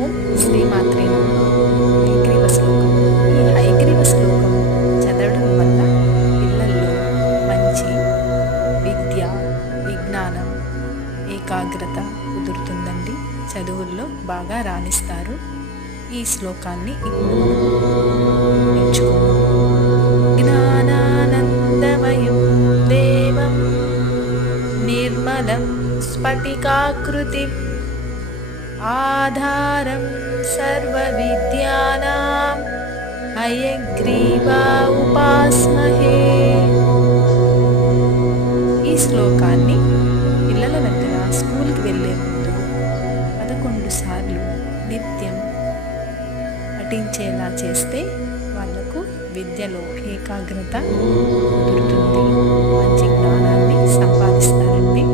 ఓం శ్రీమాత్రే నమః. హయగ్రీవ శ్లోకం. ఈ హయగ్రీవ శ్లోకం చదవడం వల్ల పిల్లల్లో మంచి విద్య, విజ్ఞానం, ఏకాగ్రత కుదురుతుందండి. చదువుల్లో బాగా రాణిస్తారు. ఈ శ్లోకాన్ని ఇప్పుడు మనం నేర్చుకుందాం. జ్ఞానానందమయం దేవం నిర్మలం స్ఫటికాకృతిం ఆధారం సర్వవిద్యానాం హయగ్రీవా ఉపాస్మహే. ఈ శ్లోకాన్ని పిల్లల దగ్గర స్కూల్కి వెళ్ళే ముందు 11 సార్లు నిత్యం పఠించేలా చేస్తే వాళ్లకు విద్యలో ఏకాగ్రత కుదురుతుంది, మంచి జ్ఞానాన్ని సంపాదిస్తారండి.